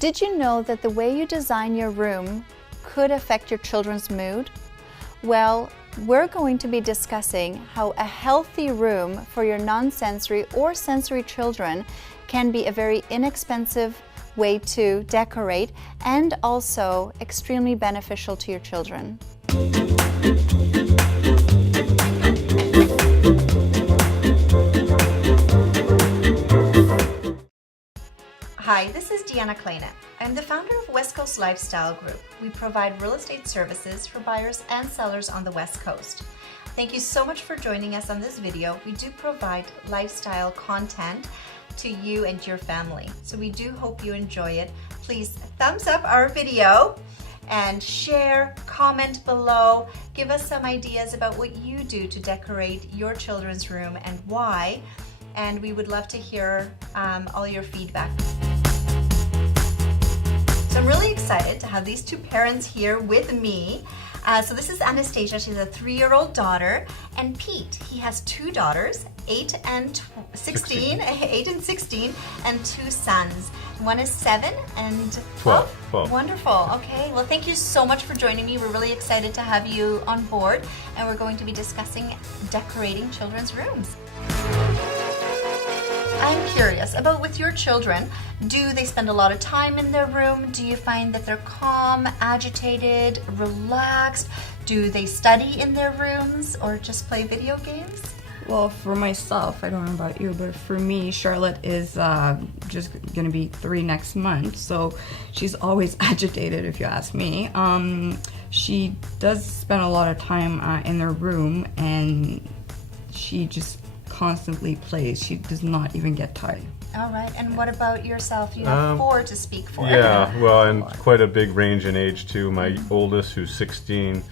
Did you know that the way you design your room could affect your children's mood? Well, we're going to be discussing how a healthy room for your non-sensory or sensory children can be a very inexpensive way to decorate and also extremely beneficial to your children. Hi, this is Deanna Kleine. I'm the founder of West Coast Lifestyle Group. We provide real estate services for buyers and sellers on the West Coast. Thank you so much for joining us on this video. We do provide lifestyle content to you and your family. So we do hope you enjoy it. Please thumbs up our video and share, comment below. Give us some ideas about what you do to decorate your children's room and why. And we would love to hear all your feedback. So I'm really excited to have these two parents here with me. So this is Anastasia, she's a 3-year-old daughter, and Pete, he has 2 daughters, 8 and 16, 8 and 16, and 2 sons. One is 7 and 12. Wonderful, okay. Well, thank you so much for joining me. We're really excited to have you on board, and we're going to be discussing decorating children's rooms. I'm curious about with your children, do they spend a lot of time in their room? Do you find that they're calm, agitated, relaxed? Do they study in their rooms or just play video games? Well, for myself, I don't know about you, but for me, Charlotte is just going to be 3 next month, so she's always agitated if you ask me. She does spend a lot of time in their room, and she just constantly plays. She does not even get tired. All right, and what about yourself? You have 4 to speak for. Yeah, well, and quite a big range in age too. My oldest, who's 16,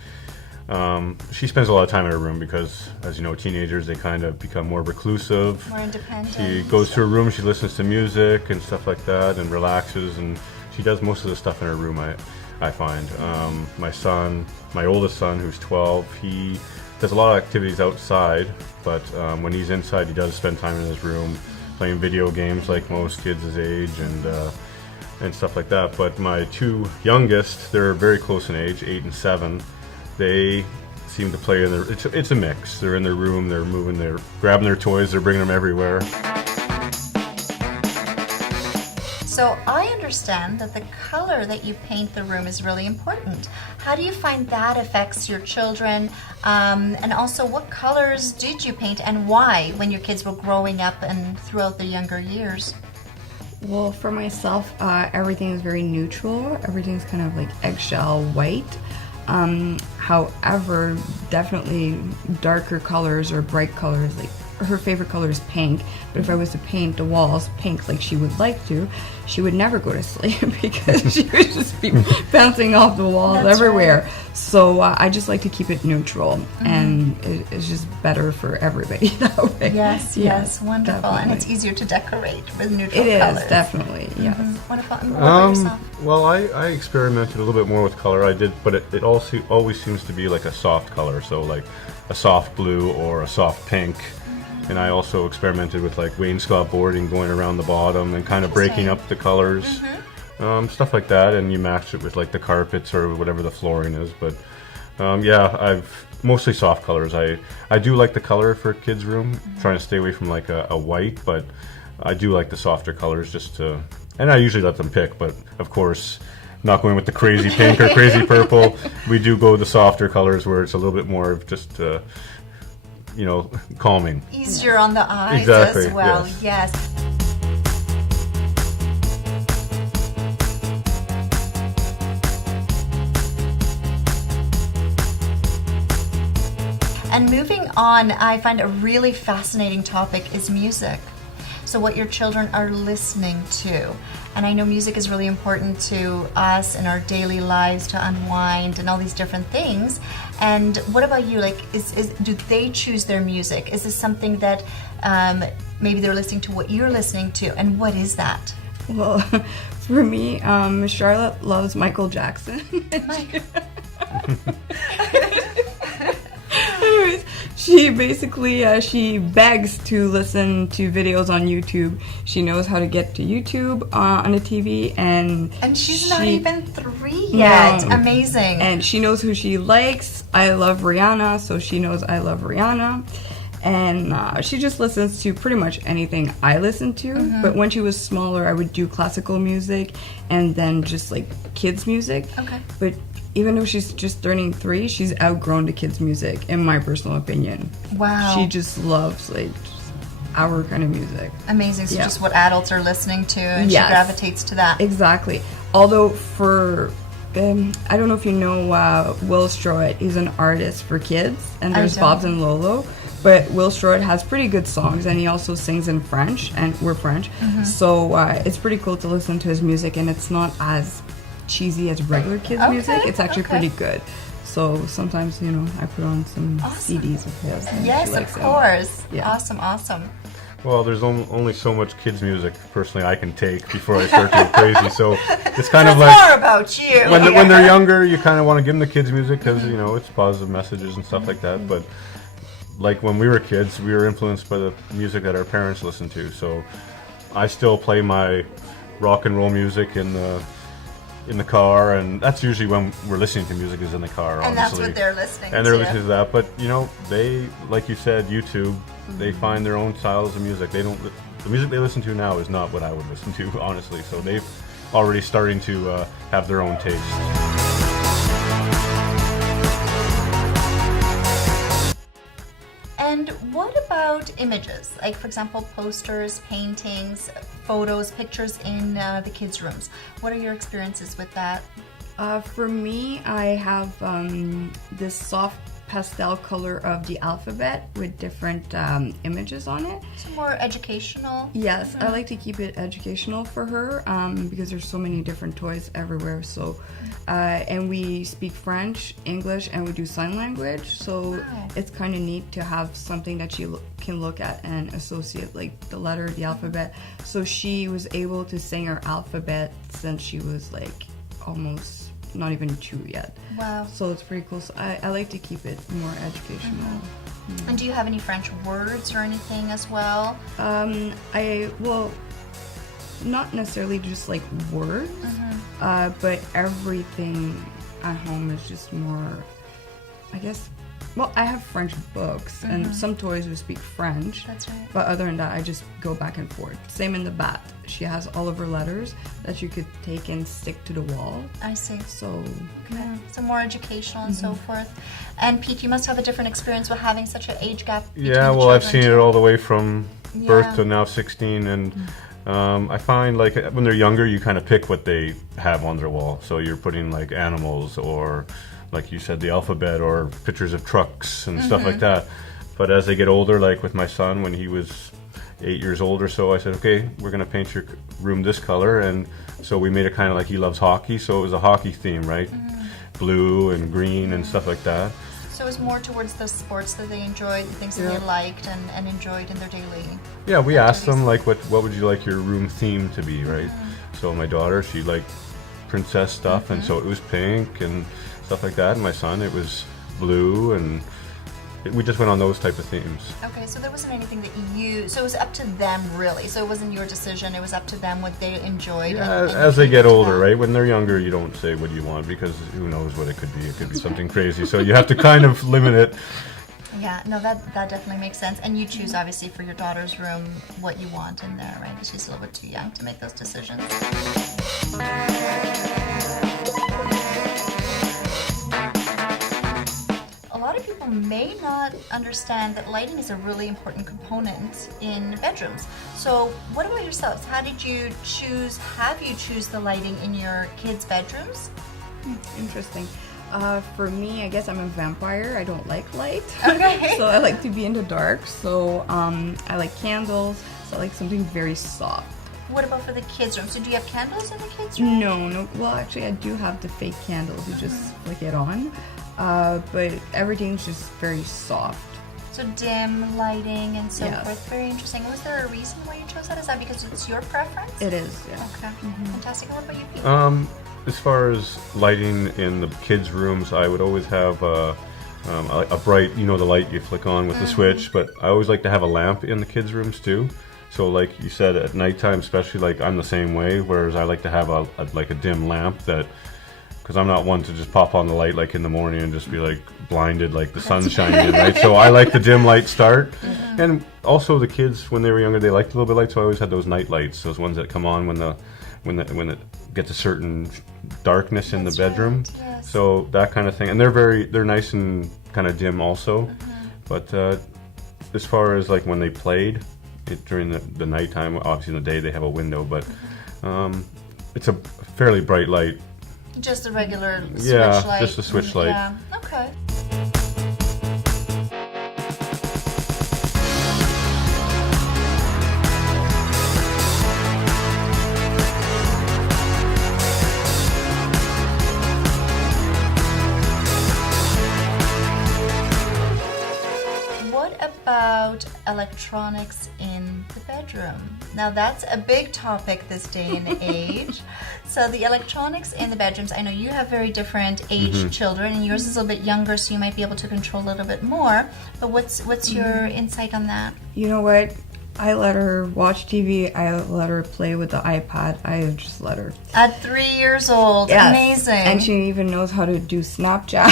she spends a lot of time in her room because, as you know, teenagers, they kind of become more reclusive. More independent. She goes to her room, she listens to music and stuff like that and relaxes, and she does most of the stuff in her room, I find. My son, my oldest son, who's 12, he does a lot of activities outside, but when he's inside, he does spend time in his room playing video games like most kids his age and stuff like that. But my 2 youngest, they're very close in age, 8 and 7. They seem to play in their, it's a mix. They're in their room, they're moving, they're grabbing their toys, they're bringing them everywhere. So I understand that the color that you paint the room is really important. How do you find that affects your children? And also, what colors did you paint and why when your kids were growing up and throughout their younger years? Well, for myself, everything is very neutral. Everything's kind of like eggshell white. However, definitely darker colors or bright colors, like her favorite color is pink, but if I was to paint the walls pink like she would like to, she would never go to sleep because she would just be bouncing off the walls. That's everywhere. Right. So I just like to keep it neutral, and it's just better for everybody that way. Yes, yes, wonderful. Definitely. And it's easier to decorate with neutral colors. It is, definitely, yes. Wonderful. And what about yourself? Well, I experimented a little bit more with color. I did, but it also always seems to be like a soft color, so like a soft blue or a soft pink. And I also experimented with like wainscot boarding going around the bottom and kind of breaking up the colors, stuff like that. And you match it with like the carpets or whatever the flooring is. But yeah, I've mostly soft colors. I do like the color for a kid's room, trying to stay away from like a white, but I do like the softer colors just to, and I usually let them pick, but of course, not going with the crazy pink or crazy purple. We do go the softer colors where it's a little bit more of just, you know, calming. Easier on the eyes exactly, as well, yes. And moving on, I find a really fascinating topic is music. So what your children are listening to. And I know music is really important to us in our daily lives to unwind and all these different things. And what about you? Like, do they choose their music? Is this something that maybe they're listening to what you're listening to? And what is that? Well, for me, Charlotte loves Michael Jackson. Anyways, She basically, she begs to listen to videos on YouTube. She knows how to get to YouTube on the TV, and she's not even 3 yet. No. Amazing. And she knows who she likes. I love Rihanna, so she knows I love Rihanna. And she just listens to pretty much anything I listen to. But when she was smaller, I would do classical music and then just like kids music. Okay. But even though she's just turning 3, she's outgrown the kids music, in my personal opinion. Wow. She just loves like our kind of music. Amazing. So Yeah. just what adults are listening to, and Yes. she gravitates to that. Exactly. Although for I don't know if you know Will Stroit. He's an artist for kids, and there's I don't. Bob's and Lolo. But Will Stroit has pretty good songs, and he also sings in French, and we're French. So it's pretty cool to listen to his music, and it's not as cheesy as regular kids' music. It's actually pretty good. So sometimes, you know, I put on some CDs of his. and Yes, she of likes them. course. Yeah. Awesome. Well, there's only so much kids' music personally I can take before I start to go crazy. So it's kind of It's like more about you. when they're younger, you kind of want to give them the kids' music because you know it's positive messages and stuff like that. But like when we were kids, we were influenced by the music that our parents listened to. So I still play my rock and roll music in the car, and that's usually when we're listening to music is in the car. And that's honestly. what they're listening And they're to. listening to that, but you know, they, like you said, YouTube, they find their own styles of music. They don't, the music they listen to now is not what I would listen to, honestly. So they've already starting to have their own taste. And what about images? Like, for example, posters, paintings, photos, pictures in the kids' rooms. What are your experiences with that? For me, I have this soft pastel color of the alphabet with different images on it. So more educational? Yes, I like to keep it educational for her because there's so many different toys everywhere. So, and we speak French, English, and we do sign language. So it's kind of neat to have something that she can look at and associate, like the letter, the alphabet. So she was able to sing her alphabet since she was like almost not even 2 yet. Wow. So it's pretty cool. So I like to keep it more educational. And do you have any French words or anything as well? Well, not necessarily just like words, but everything at home is just more, I guess. Well, I have French books, and some toys will speak French. That's right. But other than that, I just go back and forth. Same in the bat. She has all of her letters that you could take and stick to the wall. I see. So, Okay. So more educational and so forth. And Pete, you must have a different experience with having such an age gap between Yeah, the well, I've children, seen it too. all the way from birth Yeah. to now 16, and I find like when they're younger, you kind of pick what they have on their wall. So you're putting like animals or, like you said, the alphabet or pictures of trucks and stuff like that. But as they get older, like with my son, when he was 8 years old or so, I said, okay, we're going to paint your room this color. And so we made it kind of like he loves hockey. So it was a hockey theme, right? Blue and green and stuff like that. So it was more towards the sports that they enjoyed, the things that they liked and enjoyed in their daily. Yeah, we asked them, like, what would you like your room theme to be, right? So my daughter, she liked princess stuff, and so it was pink and stuff like that. And my son, it was blue, and we just went on those type of themes. Okay, so there wasn't anything that so it was up to them really. So it wasn't your decision, it was up to them what they enjoyed. Yeah, and as they you get did older, that. right? When they're younger, you don't say what you want because who knows what it could be. It could be something crazy. So you have to kind of limit it. Yeah, no, that definitely makes sense. And you choose, obviously, for your daughter's room what you want in there, right? She's a little bit too young to make those decisions. A lot of people may not understand that lighting is a really important component in bedrooms. So what about yourselves? How did you have you choose the lighting in your kids' bedrooms? interesting. For me, I guess I'm a vampire. I don't like light. Okay. So I like to be in the dark. So I like candles. So I like something very soft. What about for the kids' room? So do you have candles in the kids' room? No. Well, actually, I do have the fake candles. You just flick it on. But everything's just very soft. So dim lighting and so Yes. forth. Very interesting. Was there a reason why you chose that? Is that because it's your preference? It is, yeah. Okay. Fantastic. What about you, Pete? As far as lighting in the kids' rooms, I would always have a bright, you know, the light you flick on with the switch. But I always like to have a lamp in the kids' rooms too. So like you said, at nighttime especially, like I'm the same way, whereas I like to have a dim lamp that, because I'm not one to just pop on the light like in the morning and just be like blinded like the sun's shining in, right? So I like the dim light start. And also the kids, when they were younger, they liked a little bit of light, so I always had those night lights, those ones that come on when it gets a certain darkness in the bedroom. Right, yes. So that kind of thing. And they're nice and kind of dim also. But as far as like when they played during the nighttime, obviously in the day they have a window, but it's a fairly bright light. Just a regular switch Yeah, light. just a switch light. Yeah, okay. What about electronics in the bedroom? Now that's a big topic this day and age. So the electronics in the bedrooms, I know you have very different age children, and yours is a little bit younger, so you might be able to control a little bit more. But what's your insight on that? You know what? I let her watch TV. I let her play with the iPad. I just let her. At 3 years old, Yes. amazing. And she even knows how to do Snapchat.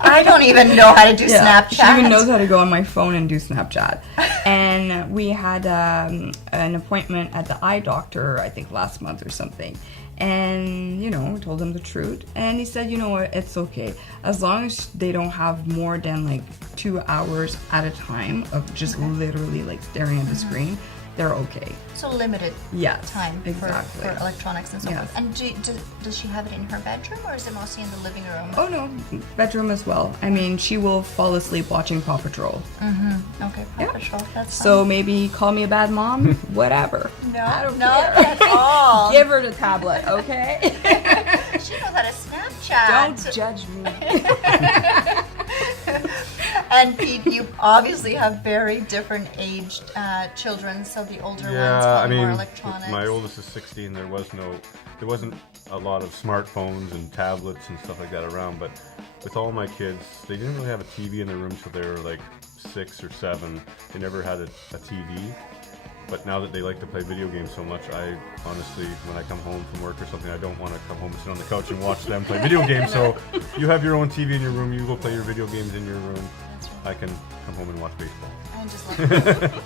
I don't even know how to do Yeah, Snapchat. She even knows how to go on my phone and do Snapchat. And we had an appointment at the eye doctor, I think last month or something. And, you know, told him the truth. And he said, you know what, it's okay. As long as they don't have more than like 2 hours at a time of just literally like staring at the screen, they're okay. So limited Yes, time exactly. for electronics and so Yes. forth. And does she have it in her bedroom, or is it mostly in the living room? Oh no, bedroom as well. I mean, she will fall asleep watching Paw Patrol. Okay, Paw Patrol, that's So maybe call me a bad mom, whatever. No, I don't not care. at all. Give her the tablet, okay? She knows how to Snapchat. Don't judge me. And Pete, you obviously have very different aged children, so the older ones Yeah, probably I mean, more electronics. my oldest is 16. There wasn't a lot of smartphones and tablets and stuff like that around. But with all my kids, they didn't really have a TV in their room till they were like 6 or 7. They never had a TV. But now that they like to play video games so much, I honestly, when I come home from work or something, I don't want to come home and sit on the couch and watch them play video games. So you have your own TV in your room, you go play your video games in your room. That's right. I can come home and watch baseball. And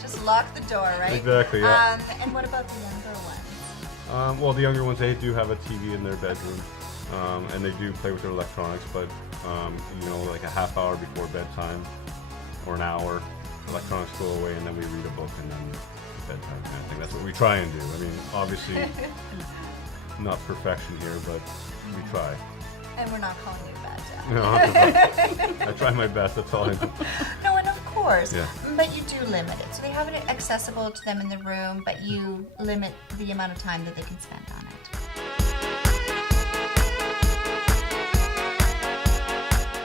just lock the door, right? Exactly, yeah. And what about the younger ones? Well, the younger ones, they do have a TV in their bedroom, and they do play with their electronics, but, you know, like a half hour before bedtime, or an hour, electronics go away, and then we read a book, and then bedtime kind of thing. That's what we try and do. I mean, obviously, not perfection here, but we try. And we're not calling you bad dad. No, I try my best, that's all I do. No, and of course, Yeah. but you do limit it. So they have it accessible to them in the room, but you limit the amount of time that they can spend on it.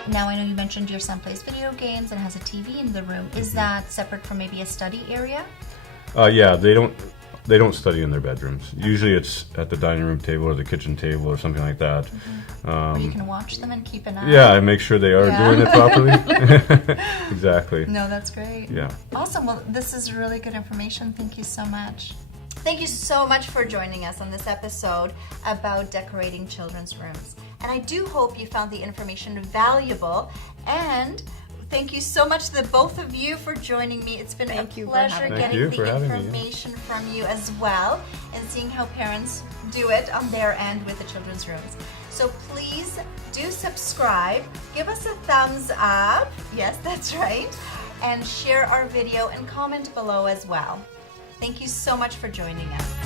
Now, I know you mentioned your son plays video games and has a TV in the room. Is that separate from maybe a study area? Yeah, they don't study in their bedrooms. Usually it's at the dining room table or the kitchen table or something like that. Where you can watch them and keep an eye. Yeah, I make sure they are Yeah. doing it properly. Exactly. No, that's great. Yeah. Awesome. Well, this is really good information. Thank you so much. Thank you so much for joining us on this episode about decorating children's rooms. And I do hope you found the information valuable. And thank you so much, the both of you, for joining me. It's been Thank a you for pleasure having me. Thank getting you the for having me, yeah. information from you as well, and seeing how parents do it on their end with the children's rooms. So please do subscribe, give us a thumbs up, yes, that's right, and share our video and comment below as well. Thank you so much for joining us.